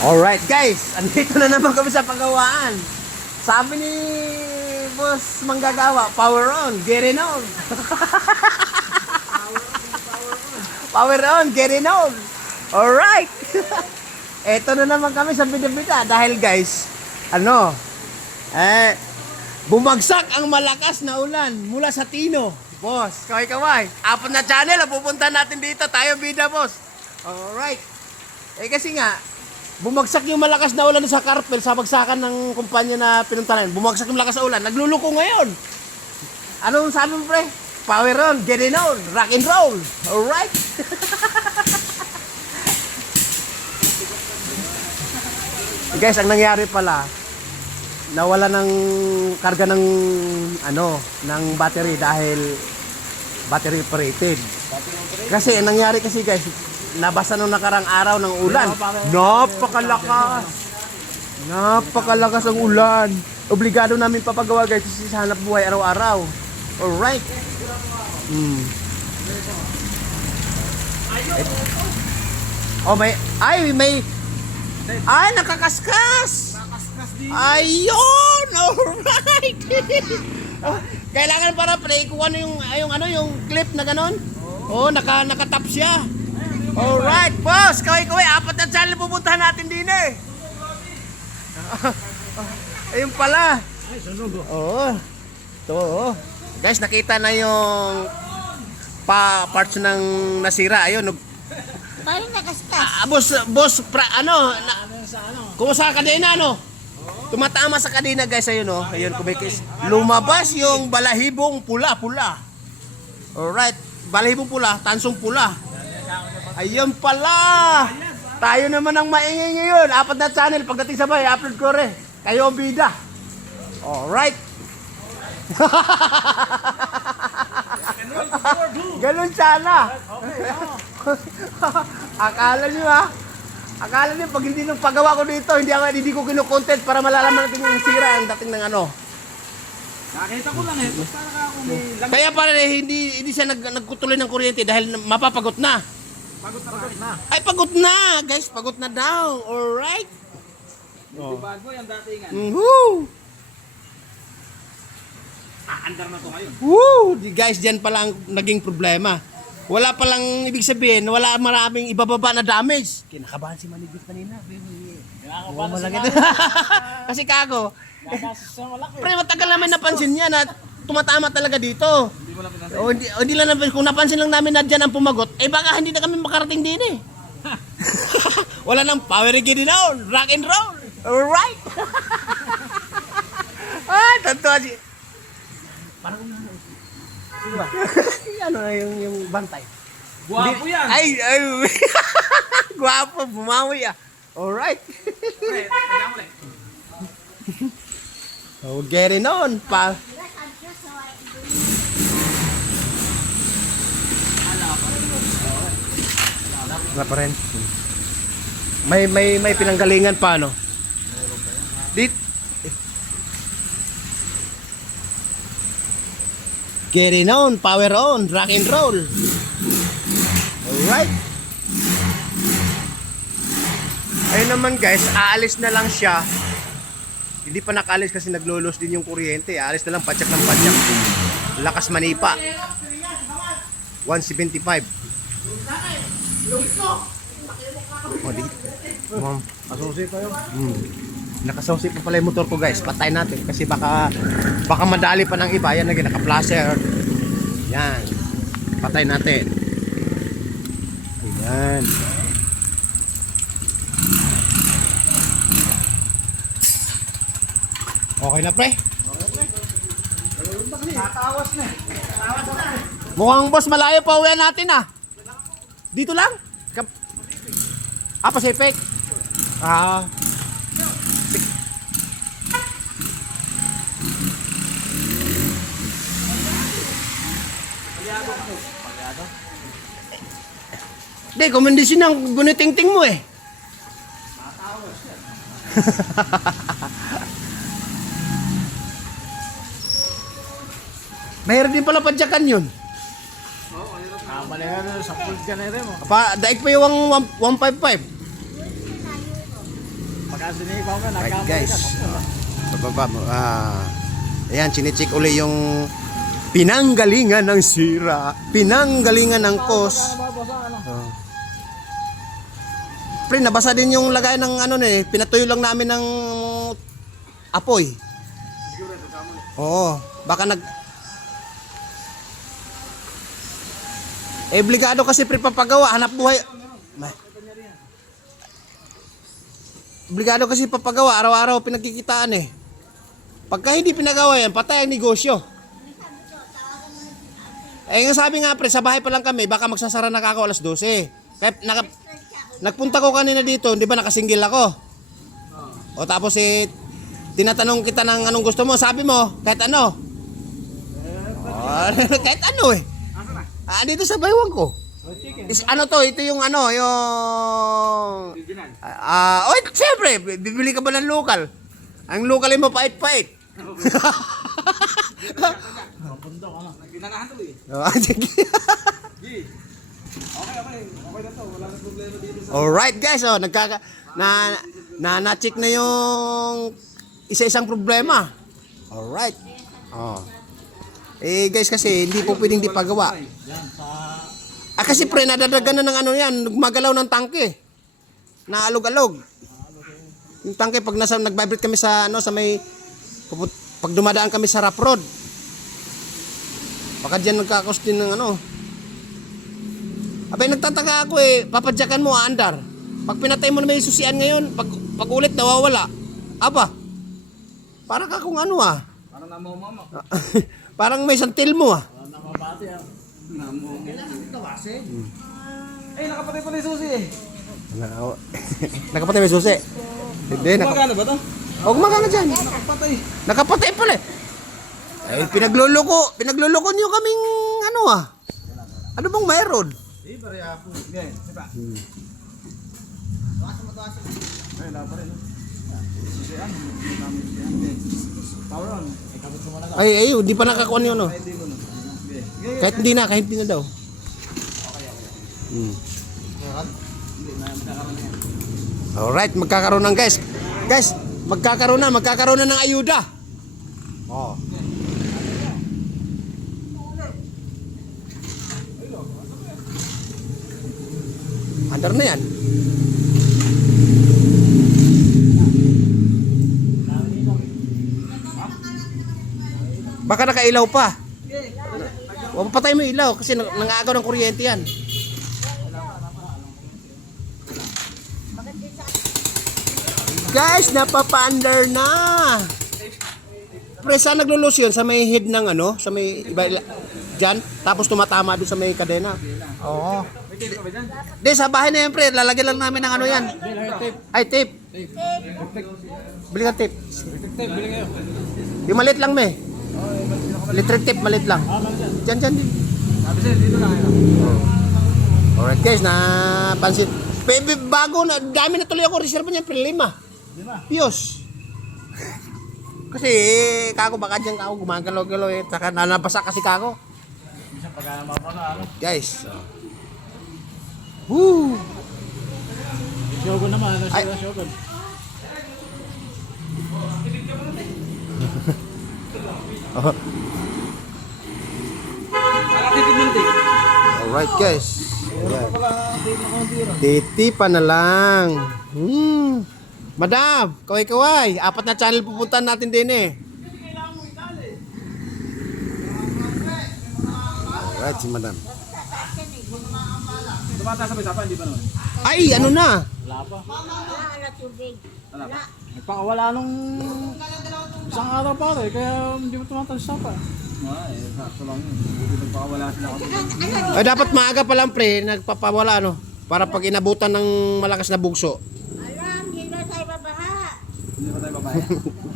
Alright guys, andito na naman kami sa paggawaan. Sabi ni Boss Manggagawa, power on, get it on. Power on, get it on. Alright. Eto na naman kami sa bida-bida dahil guys, bumagsak ang malakas na ulan mula sa Tino. Boss, kaway-kaway. 4 na channel ang pupunta natin dito. Tayo bida, boss. Alright. Kasi nga, bumagsak yung malakas na ulan sa Carpel sa bagsakan ng kumpanya na pinuntahan. Bumagsak yung malakas na ulan. Nagluluko ngayon. Anong sabi mo, pre? Power on, get it on, rock and roll. Alright? Guys, ang nangyari pala, nawala ng karga ng ng battery dahil battery operated. Kasi ang nangyari kasi guys, nabasa nung nakarang araw ng ulan. Napakalakas ang ulan. Obligado namin papagawa guys kasi sa hanap buhay araw-araw. Alright. Nakakaskas. Ayun! Alright! Kailangan para play kung yung clip na ganon. Nakatap siya. Alright, boss! Kaway-kaway, 4 na channel pupuntahan natin din eh. Ayun pala. Ito. Guys, nakita na yung parts ng nasira. Ayun. Parang nakaskas. Boss, kung sa kadena, tumatama sa kadena, guys, ayun, ayun, kumikis. Lumabas yung balahibong pula. Alright, balahibong pula, tansong pula. Ayun pala. Tayo naman ang maingay ngayon. 4 na channel, pagdating sa bahay, upload ko rin. Kayo ang bida. Alright. Ganun sana. Akala nyo pag hindi nung paggawa ko dito, hindi ko kino-content para malalaman natin yung sira ang dating ng Nakita ko lang para ako may Kaya pala hindi siya nagkutuloy ng kuryente dahil mapapagot na. pagod na. Ay, pagod na, guys. Pagod na daw. Alright. Bago yung datingan. Woo! Aandar na to ngayon. Woo! Guys, dyan pala ang naging problema. Wala palang ibig sabihin, wala maraming ibababa na damage. Kinakabahan si Manigit kanina. Kasi kago. Pre, matagal namin napansin niya na tumatama talaga dito. Hindi mo lang pinansin. Hindi lang napansin. Kung napansin lang namin na dyan ang pumagot, baka hindi na kami makarating din eh. Wala nang power again down, rock and roll. Alright. Tanto si. Parang diba? yung bantay. Guwapo yan. Ay. Guwapo, bumawi ah. Alright. Pre, tanda mo lang. Get it on, pa. Wala pa rin. May pinanggalingan pa, no? Get it on, power on, rock and roll. Alright. Ayun naman guys, aalis na lang siya. Hindi pa nakaalis kasi naglolos din yung kuryente. Aalis na lang, patsak ng patsak. Lakas manipa. 175. Di. Asusi pa yun. Nakasausi pa pala yung motor ko guys. Patay natin kasi baka madali pa ng iba. Yan lagi naka-flasher. Yan. Patay natin. Ayan. Okay na pre? Natawas na. Mukhang boss malayo pa uwi natin ah. Dito lang? Pacific. Hindi, komendisyon ng guniting-ting mo eh. Mayroon din pala padyakan yun. Malihan na sa pulse ka na rin mo. Daig pa yung 155. Pagkasinipaw ka, Right nagkamali guys. ka. Bababa mo. Ayan, chinecheck uli yung pinanggalingan ng sira. Pinanggalingan ng kos. Pre, nabasa din yung lagay ng ano eh. Pinatuyo lang namin ng apoy. Oo. Baka obligado kasi pre papagawa. Hanap buhay. Obligado kasi papagawa. Araw-araw pinagkikitaan eh. Pagka hindi pinagawa yan, patay ang negosyo. Yung sabi nga pre, sa bahay pa lang kami, baka magsasara na ako alas 12. Kaya nagpunta ko kanina dito, di ba nakasinggil ako? O tapos tinatanong kita ng anong gusto mo, sabi mo, kahit ano. Kahit ano eh. Dito sa baywang ko. Ano to, ito yung ano, yung... siyempre, bibili ka ba ng local? Ang local mo, pait-pait. Bundok, ano? Ginanahan to eh. Okay na to. Wala na problema dito sa... Alright guys, na-check na yung isa-isang problema. Alright. Guys kasi hindi po pwedeng di pagawa. Kasi pre, nadadagan na ng ano yan, magalaw ng tangke. Naalog-alog. Yung tangke pag nag-vibrate kami sa may pag dumadaan kami sa rough road. Baka diyan nagkakos din ng ano. Abay nagtataka ako papadyakan mo aandar. Pag pinatay mo na may susian ngayon, pag ulit nawawala. Aba. Para ka kung ano Parang namumama. Parang may santil mo Namabati nakapatay pala yung susi eh. Nakapatay may susi. Hindi, Magkano ba to? Huwag magana dyan. Nakapatay. Nakapatay pala pinagluloko niyo kaming ano Ano bang mayroon? Pare ako. Yan, sipa. Ay, laban rin. Susian. Power on. Ikabot ko muna. Ay, di pa nakakuha niyo no. Kahit hindi na daw. Alright, magkakaroon ng guys. Guys, magkakaroon na ng ayuda. Andar na yan. Baka nakailaw pa. Huwag patay mo yung ilaw kasi nangagaw ng kuryente yan. Guys, napapa-under na. Pre, saan naglulos yun? Sa may head ng ano? Sa may iba dyan? Tapos tumatama doon sa may kadena. Oo. Di, sa bahay na yan pre. Lalagyan lang namin ng ano yan. Ay, tape. Bili ka tape. Bili ngayon. Yung maliit lang me. Electric tape, maliit lang. Dyan din. Sabi sa'yo, dito lang ngayon. Alright guys, napansin. Bago na, dami na tuloy ako. Reserve niya, pre, 5. Piyos. Kasi kako baka dyan kako gumagalaw-galaw saka nalabasa kasi kako. Minsan pagka mapala ano. Guys. Woo! Shogun naman, Ay. Shogun. Alright guys. Ayan. Titi pa na lang. Madam, kaway-kaway. 4 na channel pupuntahan natin din eh. Alright, si madam. Tumataas sa may hindi pa naman. Ay, ano na? Wala pa. Wala tubig. Wala pa. Nagpakawala nung isang araw pa rin, kaya hindi mo tumataas sa pa. Sakto lang yun. Nagpakawala sila ako. Ay, dapat maaga pa lang pre, nagpapawala ano. Para pag inabutan ng malakas na bugso. Alam, hindi na tayo babaha. Hindi pa tayo babae.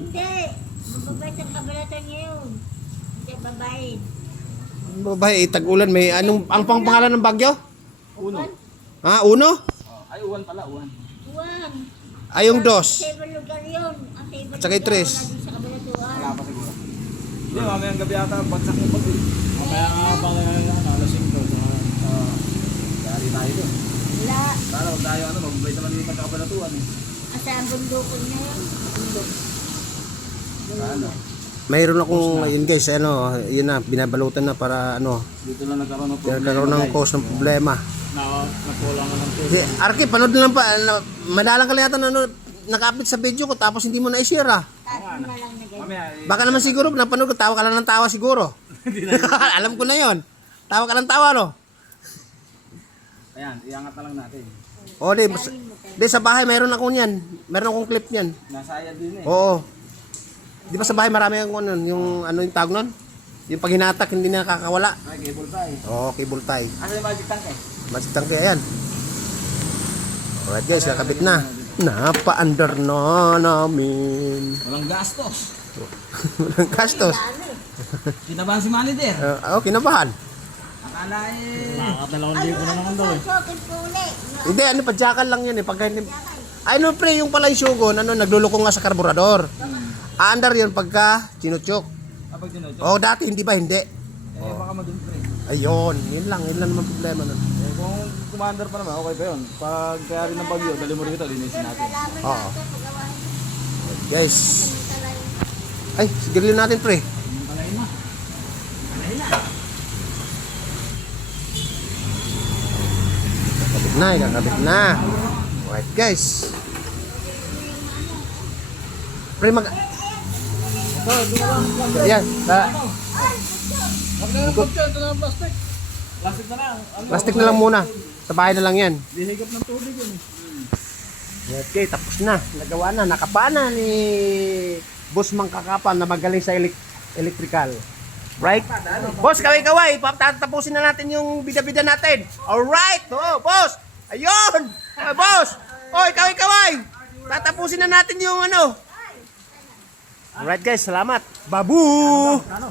Hindi. Mababay sa kabalatan ngayon. Hindi babae. Babae, tag-ulan may anong ang pangalan ng bagyo? Uno. Uno? Ay, uwan pala, uwan. Uwan. Ay, yung dos. Sa ibang lugar yun. Ang sa ibang At saka yung tres. wala din sa kabalatuan. Wala pa siguro. Hindi, mamayang gabi ata, bagsak yung pag mamaya nga pala, alas 5. Yari tayo doon. Wala. Sana huwag tayo, magbabay naman yung pagkakabalatuan eh. Asa ang bundukon niya yun? Bundok. Ano? Mayroon akong, yun guys, ano, yun na, binabalutan na para ano, Dito lang nagkaroon ng problema. nagkaroon ng cause ng problema. Nakulang na ng Si Arki, panood na lang pa, madalang ka lang yata na ano, naka-update sa video ko tapos hindi mo na-share ah. Tapos na lang na ganyan. Mamaya, Baka naman siguro, napanood ko, tawa ka lang ng tawa siguro. Alam ko na yon. Tawa ka lang tawa, no? ayan, iangat na lang natin. O, di sa bahay, mayroon ako niyan. Meron akong clip niyan. Nasayad din eh. Oo. Di ba sa bahay marami akong ano, yung ano yung tawag nun? Yung pag hinatak, hindi na nakakawala. Ay, cable tie. Oo, cable tie. Ano yung magic tank eh? Masitang kaya yan. Alright guys, kakabit na. Napa-under na namin. Walang gastos. Walang gastos. Kinabahan si manager. Oo, kinabahan. Akala eh. Ay, yung sokin po ulit. Hindi, ano, padyakan lang yan eh. Pagka hindi... Ay, no, pre, yung pala yung sugon, ano, naglulukong nga sa karburador. Aandar yun pagka chinutsok. Kapag dinodyo. Oo, dati hindi ba? Hindi. Eh, baka maduntre. Ayun, yun lang naman problema nun. Eh, kung commander pa naman, okay pa yun. Pag kaya rin ng bagyo, dali mo rito, linisin natin. Kalaman Oo. natin pagawain. Guys. Ay, sigarilyo natin, pre. Yung kalahin na. Kalahin na. Kakabit na. Alright, guys. Pre, Ayan, Ito na ang plastic. Plastic na lang. Ano? plastic na lang muna. Sa bahay na lang yan. Dihigop ng tubig yun eh. Okay, tapos na. Nagawa na. Nakapa na ni Boss Mangkakapan na magaling sa electrical. Right? Boss, kaway-kaway. Tatapusin na natin yung bida-bida natin. Alright. Oh, boss. Ayun. Boss. Oy, kaway-kaway. Tatapusin na natin yung ano. Alright guys, salamat. Babu! Ano?